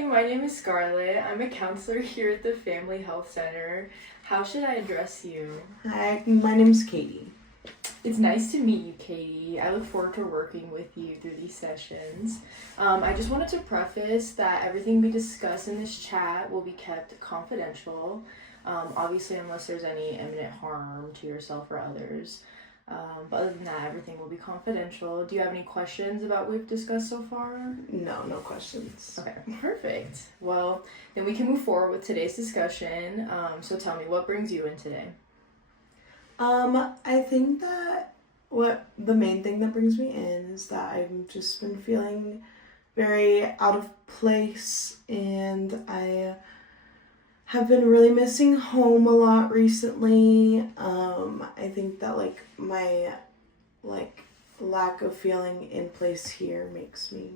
Hi, my name is Scarlett. I'm a counselor here at the Family Health Center. How should I address you? Hi, my name's Katie. It's nice to meet you, Katie. I look forward to working with you through these sessions. I just wanted to preface that everything we discuss in this chat will be kept confidential, obviously unless there's any imminent harm to yourself or others. But other than that, everything will be confidential. Do you have any questions about what we've discussed so far? No questions. Okay, perfect. Well, then we can move forward with today's discussion. So tell me, what brings you in today? I think that what the main thing that brings me in is that I've just been feeling very out of place, and I have been really missing home a lot recently. I think that my lack of feeling in place here makes me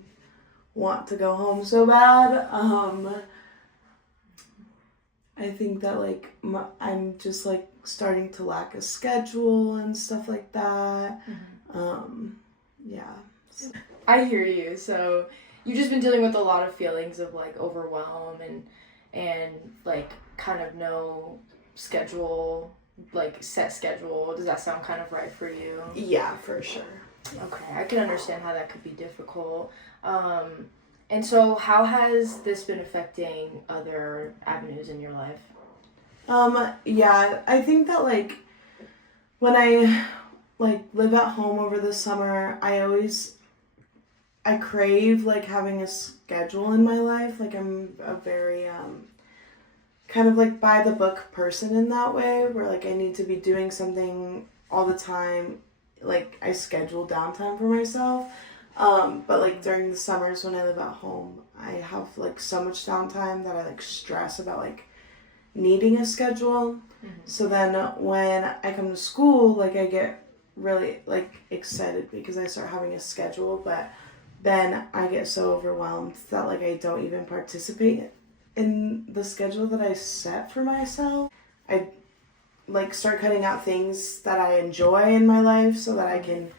want to go home so bad. I think that I'm just starting to lack a schedule and stuff like that. Yeah. I hear you. So you've just been dealing with a lot of feelings of overwhelm and kind of no schedule, set schedule. Does that sound kind of right for you? Yeah, for sure. Okay, I can understand how that could be difficult. And so how has this been affecting other avenues in your life? Yeah, I think that when I live at home over the summer, I crave having a schedule in my life. I'm a very kind of by the book person in that way, where I need to be doing something all the time. I schedule downtime for myself. But during the summers when I live at home, I have so much downtime that I stress about needing a schedule. So then when I come to school, I get really excited because I start having a schedule, but then I get so overwhelmed that I don't even participate in the schedule that I set for myself. I start cutting out things that I enjoy in my life so that I can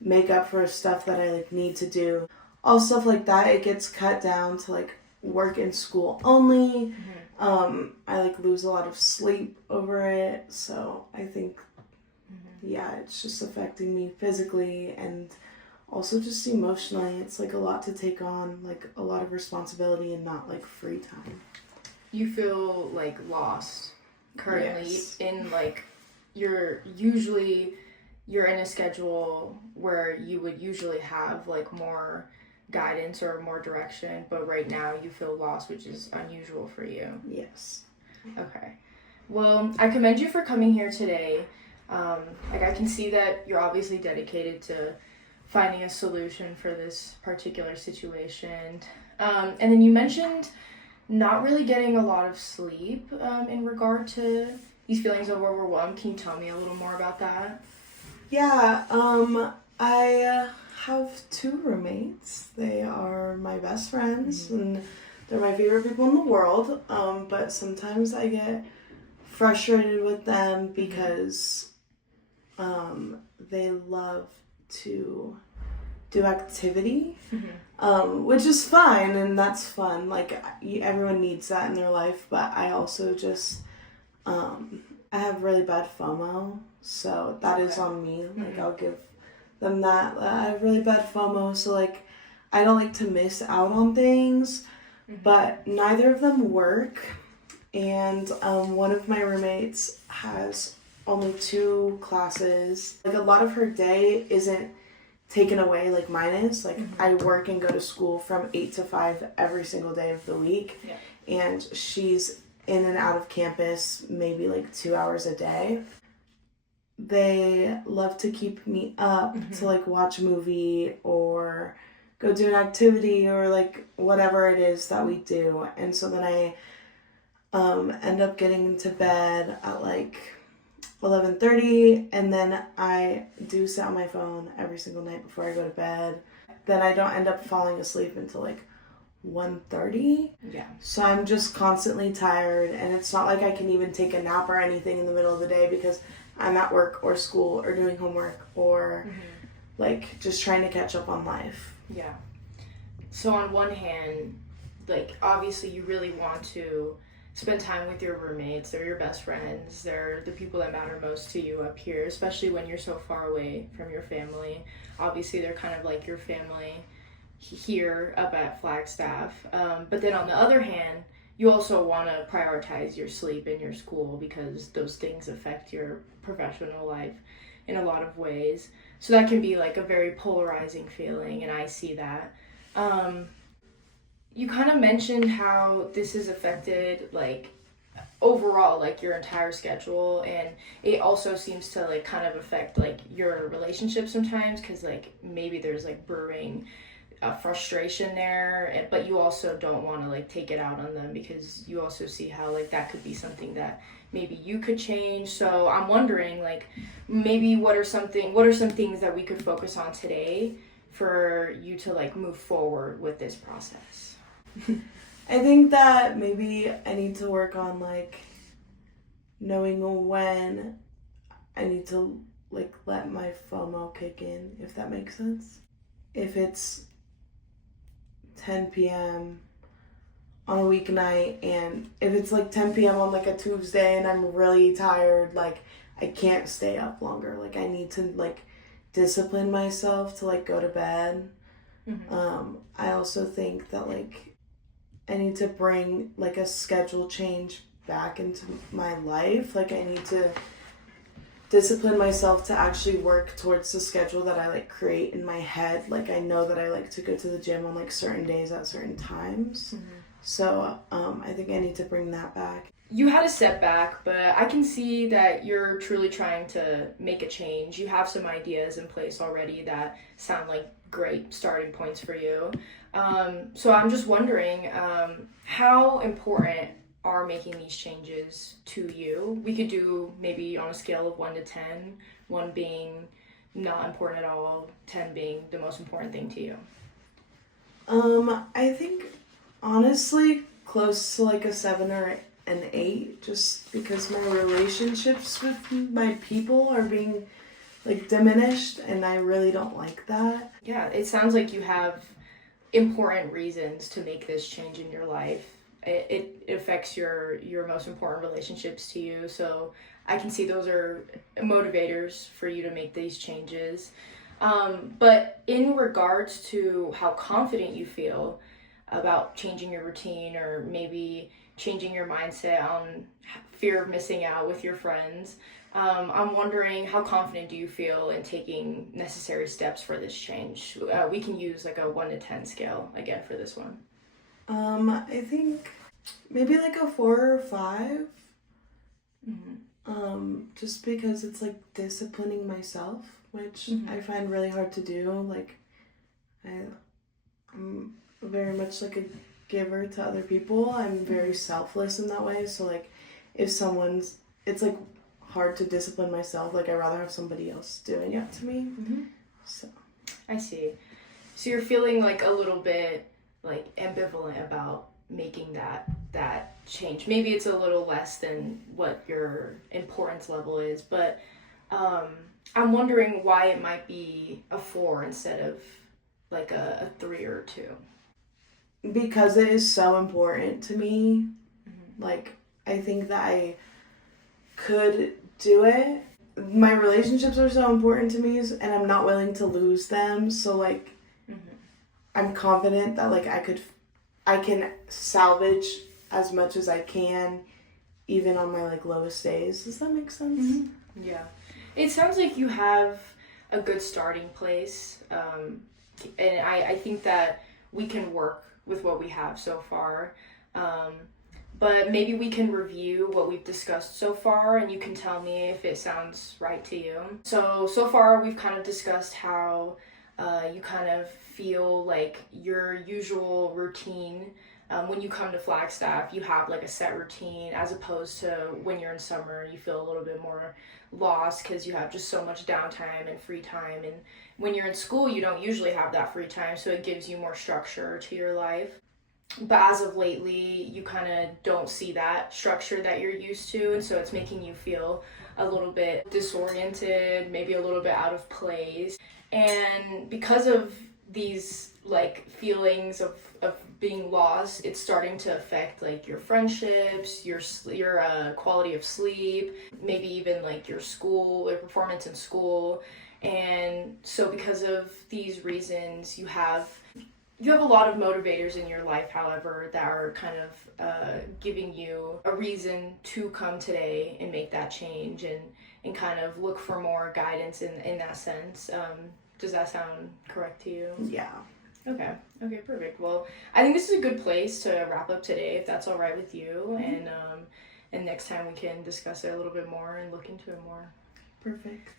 make up for stuff that I need to do. All stuff like that, it gets cut down to work and school only. I lose a lot of sleep over it, so I think yeah, it's just affecting me physically and also just emotionally. It's a lot to take on, a lot of responsibility and not free time. You feel lost currently. Yes. In you're in a schedule where you would usually have more guidance or more direction, but right now you feel lost, which is unusual for you. Yes. Okay. Well, I commend you for coming here today. I can see that you're obviously dedicated to finding a solution for this particular situation. And then you mentioned not really getting a lot of sleep in regard to these feelings of overwhelm. Can you tell me a little more about that? Yeah, I have 2 roommates. They are my best friends, and they're my favorite people in the world. But sometimes I get frustrated with them because they love to do activity, which is fine, and that's fun. Everyone needs that in their life, but I also just, I have really bad FOMO, so that is on me. I'll give them that. I have really bad FOMO, so I don't like to miss out on things, but neither of them work, and one of my roommates has only 2 classes. A lot of her day isn't taken away like mine is. I work and go to school from 8 to 5 every single day of the week, and she's in and out of campus maybe 2 hours a day. They love to keep me up to watch a movie or go do an activity or whatever it is that we do, and so then I end up getting into bed at 11:30, and then I do sit on my phone every single night before I go to bed. Then I don't end up falling asleep until 1:30. Yeah. So I'm just constantly tired, and it's not I can even take a nap or anything in the middle of the day because I'm at work or school or doing homework or just trying to catch up on life. Yeah. So on one hand, like, obviously you really want to spend time with your roommates. They're your best friends. They're the people that matter most to you up here, especially when you're so far away from your family. Obviously, they're kind of like your family here up at Flagstaff. But then on the other hand, you also want to prioritize your sleep and your school because those things affect your professional life in a lot of ways. So that can be like a very polarizing feeling, and I see that. You kind of mentioned how this has affected like overall like your entire schedule, and it also seems to like kind of affect like your relationship sometimes because like maybe there's like brewing frustration there, but you also don't want to like take it out on them because you also see how like that could be something that maybe you could change. So I'm wondering like maybe what are some things that we could focus on today for you to like move forward with this process. I think that maybe I need to work on like knowing when I need to like let my FOMO kick in, if that makes sense. If it's 10 p.m. on a weeknight, and if it's like 10 p.m. on like a Tuesday and I'm really tired, like I can't stay up longer. Like I need to like discipline myself to like go to bed. I also think that like I need to bring like a schedule change back into my life. Like I need to discipline myself to actually work towards the schedule that I like create in my head. Like I know that I like to go to the gym on like certain days at certain times. So I think I need to bring that back. You had a setback, but I can see that you're truly trying to make a change. You have some ideas in place already that sound like great starting points for you. So I'm just wondering, how important are making these changes to you? We could do maybe on a scale of 1 to 10, 1 being not important at all, 10 being the most important thing to you. I think honestly close to like a 7 or an 8, just because my relationships with my people are being like diminished, and I really don't like that. Yeah, it sounds like you have important reasons to make this change in your life. It affects your most important relationships to you, so I can see those are motivators for you to make these changes. But in regards to how confident you feel about changing your routine, or maybe changing your mindset on fear of missing out with your friends, I'm wondering, how confident do you feel in taking necessary steps for this change? We can use like a 1 to 10 scale again for this one. I think maybe like a 4 or 5. Just because it's like disciplining myself, which I find really hard to do. Like I'm very much like a giver to other people. I'm very selfless in that way. So like if it's like hard to discipline myself. Like I'd rather have somebody else doing it to me. So I see. So you're feeling like a little bit like ambivalent about making that change. Maybe it's a little less than what your importance level is, but I'm wondering why it might be a 4 instead of like a 3 or 2. Because it is so important to me. Like I think that I could do it. My relationships are so important to me, and I'm not willing to lose them. So like I'm confident that like I can salvage as much as I can, even on my like lowest days. Does that make sense? Yeah, it sounds like you have a good starting place, and I think that we can work with what we have so far. But maybe we can review what we've discussed so far, and you can tell me if it sounds right to you. So far we've kind of discussed how you kind of feel like your usual routine. When you come to Flagstaff, you have like a set routine, as opposed to when you're in summer, you feel a little bit more lost because you have just so much downtime and free time. And when you're in school, you don't usually have that free time, so it gives you more structure to your life. But as of lately, you kind of don't see that structure that you're used to, and so it's making you feel a little bit disoriented, maybe a little bit out of place. And because of these like feelings of being lost, it's starting to affect like your friendships, your quality of sleep, maybe even like your school or performance in school. And so because of these reasons, you have a lot of motivators in your life, however, that are kind of giving you a reason to come today and make that change, and kind of look for more guidance in that sense. Does that sound correct to you? Yeah. Okay, perfect. Well, I think this is a good place to wrap up today, if that's all right with you. And next time we can discuss it a little bit more and look into it more. Perfect.